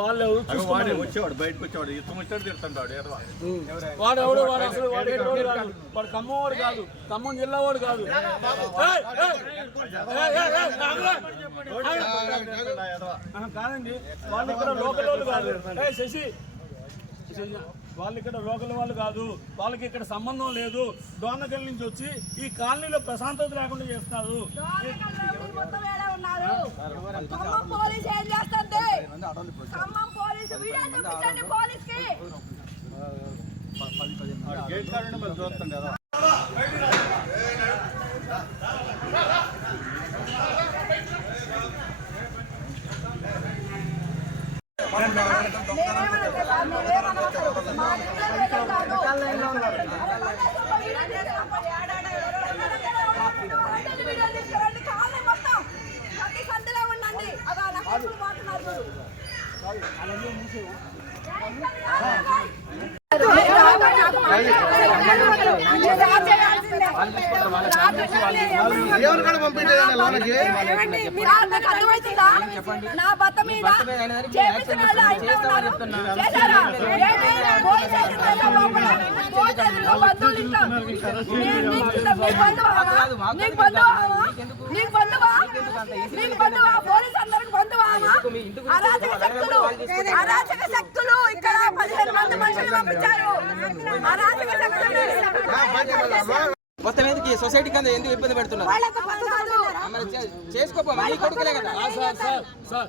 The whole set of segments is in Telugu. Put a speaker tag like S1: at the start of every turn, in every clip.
S1: వాళ్ళు
S2: వచ్చేవాడు బయటకు వచ్చేవాడు. ఇతను వచ్చాడు తిడుతుంటాడు
S1: వాడు ఎవడు? వాడు అసలు వాడు ఎటువంటి వాడు కాదు. వాడు ఖమ్మం వాడు కాదు. ఖమ్మం జిల్లా వాడు కాదు. కాదండి వాళ్ళు ఇక్కడ లోకల్ వాళ్ళు కాదు. ఏయ్, శశి. వాళ్ళు ఇక్కడ లోకల్ వాళ్ళు కాదు. వాళ్ళకి ఇక్కడ సంబంధం లేదు. డోనకల్ నుంచి వచ్చి ఈ కాలనీలో ప్రశాంతత లేకుండా చేస్తున్నారు.
S3: ఉన్నారు ఖమ్మం పోలీస్ ఏం చేస్తుంది ఖమ్మం పోలీసు వీడియో చూపించండి పోలీస్కి
S2: గేట్ కాడ మరి చూస్తుంది ఎడవ
S3: ఏమండి, మీరు అందరికి అర్థమవుతుందా? నా భర్త మీద చేపించిన వాళ్ళు ఆయనే ఉన్నారు. చేశారా? నీకు బంధువా? నీకు బంధువా? నీకు బంధువా? పోలీస్ అందరికి బంధువా? అరాచక శక్తులు. అరాచక శక్తులు ఇక్కడ పదిహేను మంది మనుషులు పంపించారు. అరాచక శక్తులు.
S4: మొత్తం ఎందుకు ఈ సొసైటీకి అంతా ఎందుకు ఇబ్బంది పెడుతున్నారు? చేసుకోపో నీ కొడుకులే కదా.
S1: సార్ సార్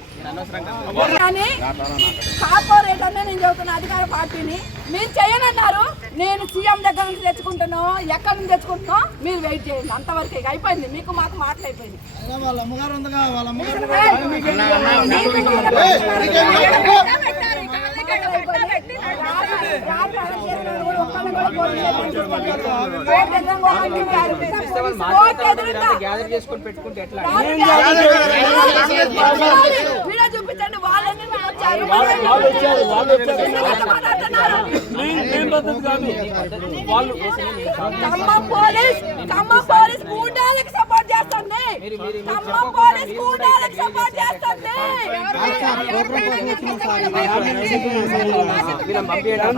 S3: కానీ కార్పొరేట్ అనే నేను చదువుతున్న అధికార పార్టీని మీరు చేయనన్నారు. నేను సీఎం దగ్గర నుంచి తెచ్చుకుంటాను ఎక్కడి నుంచి తెచ్చుకుంటున్నా మీరు వెయిట్ చేయండి. అంతవరకు ఇక అయిపోయింది. మీకు మాకు మాటలు అయిపోయింది.
S5: వాళ్ళ అమ్మగారు ఉందిగా వాళ్ళ అమ్మగారు
S4: గ్యాదర్ చేసుకొని పెట్టుకుంటే ఎట్లా?
S1: వాళ్ళు
S3: ఖమ్మం పోలీస్ ఖమ్మం పోలీస్ గూండాలకు సపోర్ట్ చేస్తుంది. ఖమ్మం పోలీస్ గూండాలకు సపోర్ట్ చేస్తుంది.
S4: వీళ్ళని పంపించడం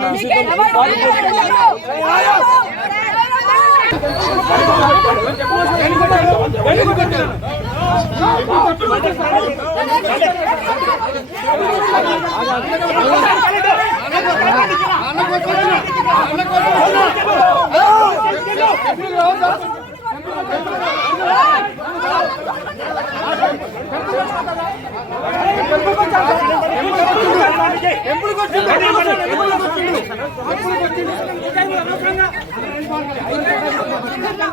S3: ఎప్పుడు వచ్చింది ఎప్పుడు
S1: వచ్చింది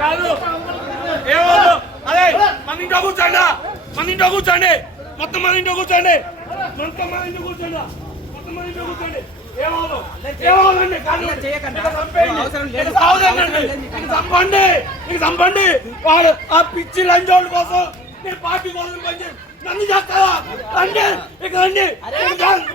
S1: కాదు ఏమో అదే మన ఇంట్లో కూర్చోండి మన ఇంట్లో కూర్చోండి మొత్తం మన ఇంట్లో కూర్చోండి మొత్తం మన ఇంట్లో కూర్చోండి మొత్తం మన ఇంట్లో కూర్చోండి చంపండి ఇక చంపండి వాడు ఆ పిచ్చి లంచోళ్ళ కోసం నేను పార్టీ కోసం పనిచేసి నన్ను చేస్తావా రండి ఇక రండి ఏం చేస్తావు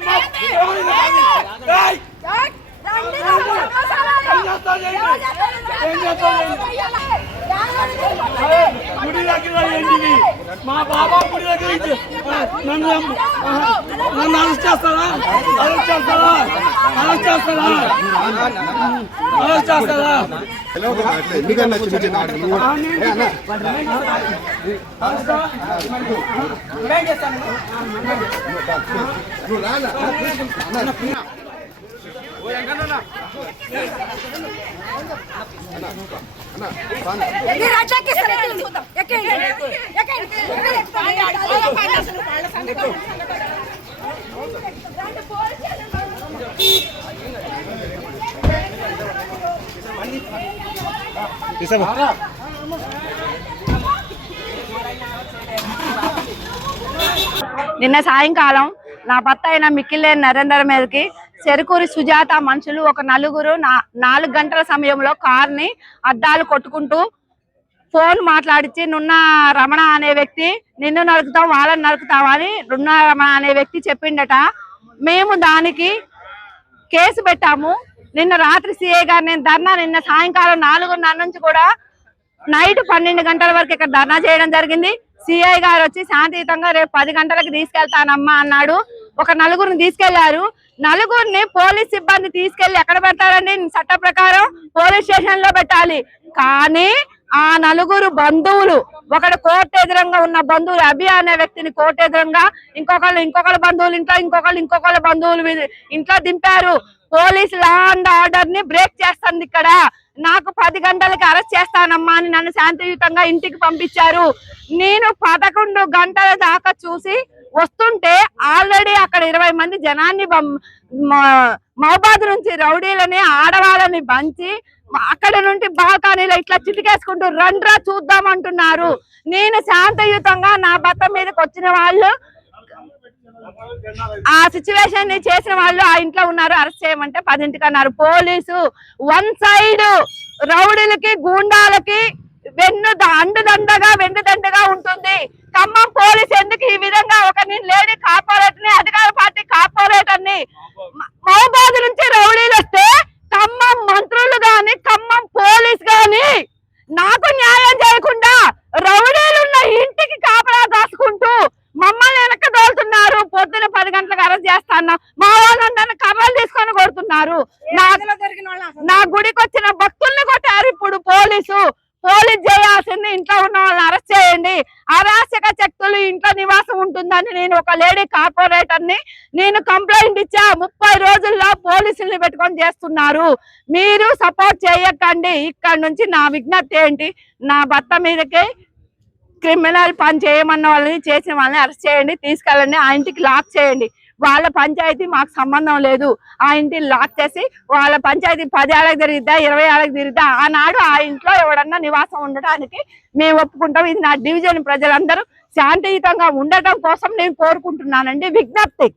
S1: గుడి దగ్గర ఏంటిది మా బాబా గుడి దగ్గర ఇచ్చి నన్ను నన్ను అరెస్ట్ చేస్తారా? అరెస్ట్ చేస్తారా? అరెస్ట్ చేస్తారా? అరెస్ట్ చేస్తారా?
S6: ఎన్నికల్లో చిన్న చిన్న ఆటలు నువ్వు కూడా- ఏ అన్న,
S4: డిమాండ్ చేస్తాను
S6: నువ్వు రా అన్న. అన్న,
S3: మీరు అట్లా ఎక్కిస్తారు, ఎక్కండి. ఎక్కండి. ఎక్కండి. ఎక్కండి. రండి, పోలీస్ స్టేషన్
S7: నిన్న సాయంకాలం నా భర్త అయిన మిక్కిలేని నరేందర్ మీదకి చెరుకూరి సుజాత మనుషులు ఒక నలుగురు నా- నాలుగు గంటల సమయంలో కార్ని అద్దాలు కొట్టుకుంటూ ఫోన్ మాట్లాడించి నున్న రమణ అనే వ్యక్తి నిన్ను నరుకుతాం వాళ్ళని నరుకుతాం అని నున్న రమణ అనే వ్యక్తి చెప్పిండట. మేము దానికి కేసు పెట్టాము. నిన్న రాత్రి సిఏ గారు నేను ధర్నా నిన్న సాయంకాలం నాలుగున్నర నుంచి కూడా నైట్ పన్నెండు గంటల వరకు ఇక్కడ ధర్నా చేయడం జరిగింది. సిఐ గారు వచ్చి శాంతియుతంగా రేపు పది గంటలకు తీసుకెళ్తానమ్మా అన్నాడు. ఒక నలుగురిని తీసుకెళ్ళారు. నలుగురిని పోలీస్ సిబ్బంది తీసుకెళ్ళి ఎక్కడ పెడతారండి? చట్ట ప్రకారం పోలీస్ స్టేషన్లో పెట్టాలి. కానీ ఆ నలుగురు బంధువులు ఒకడు కోర్టు ఎదురంగా ఉన్న బంధువులు అభి అనే వ్యక్తిని కోర్టు ఎదురంగా ఇంకొకళ్ళు ఇంకొకళ్ళ బంధువులు ఇంట్లో ఇంకొకళ్ళు ఇంకొకళ్ళ బంధువులు ఇంట్లో దింపారు. పోలీస్ లా అండ్ ఆర్డర్ని బ్రేక్ చేస్తుంది ఇక్కడ. నాకు పది గంటలకి అరెస్ట్ చేస్తానమ్మా అని నన్ను శాంతియుతంగా ఇంటికి పంపించారు. నేను పదకొండు గంటల దాకా చూసి వస్తుంటే ఆల్రెడీ అక్కడ ఇరవై మంది జనాన్ని మహబాద్ నుంచి రౌడీలని ఆడవాళ్ళని బంచి అక్కడ నుండి బాల్కనీలో ఇట్లా చిటికేసుకుంటూ రండ్రా చూద్దాం అంటున్నారు. నేను శాంతయుతంగా నా భర్త మీదకి వచ్చిన వాళ్ళు ఆ సిచ్యువేషన్ని చేసిన వాళ్ళు ఆ ఇంట్లో ఉన్నారు అరెస్ట్ చేయమంటే పదింటికి అన్నారు. పోలీసు వన్ సైడ్ రౌడీలకి గూండాలకి వెన్ను ద- అండుదండగా వెన్నుదండగా ఉంటుంది. ఖమ్మం పోలీస్ ఎందుకు ఈ విధంగా ఒక నేను లేడీ కార్పొరేటర్ని అధికార పార్టీ కార్పొరేటర్ని మ- మహబాద్ నుంచి రౌడీలు చేస్తాను మా వాళ్ళందరినీ కర్రలు తీసుకొని కొడుతున్నారు. నా నా గుడికి వచ్చిన భక్తుల్ని కొట్టారు ఇప్పుడు పోలీసు. పోలీస్ చేయాల్సింది ఇంట్లో ఉన్న వాళ్ళని అరెస్ట్ చేయండి. అరాచక శక్తులు ఇంట్లో నివాసం ఉంటుందని నేను ఒక లేడీ కార్పొరేటర్ని నేను కంప్లైంట్ ఇచ్చా. ముప్పై రోజుల్లో పోలీసుల్ని పెట్టుకొని చేస్తున్నారు. మీరు సపోర్ట్ చేయకండి. ఇక్కడ నుంచి నా విజ్ఞప్తి ఏంటి? నా భర్త మీదకి క్రిమినల్ పని చేయమన్న వాళ్ళని చేసిన వాళ్ళని అరెస్ట్ చేయండి. తీసుకెళ్ళండి. ఆ ఇంటికి లాక్ చేయండి. వాళ్ళ పంచాయతీ మాకు సంబంధం లేదు. ఆ ఇంటిని లాక్ చేసి వాళ్ళ పంచాయతీ పది ఏళ్ళకి తిరిగిద్దా ఇరవై ఏళ్ళకి తిరిగిద్దా? ఆనాడు ఆ ఇంట్లో ఎవడన్నా నివాసం ఉండటానికి మేము ఒప్పుకుంటాం. ఇది నా డివిజన్ ప్రజలందరూ శాంతియుతంగా ఉండటం కోసం నేను కోరుకుంటున్నానండి. విజ్ఞప్తి.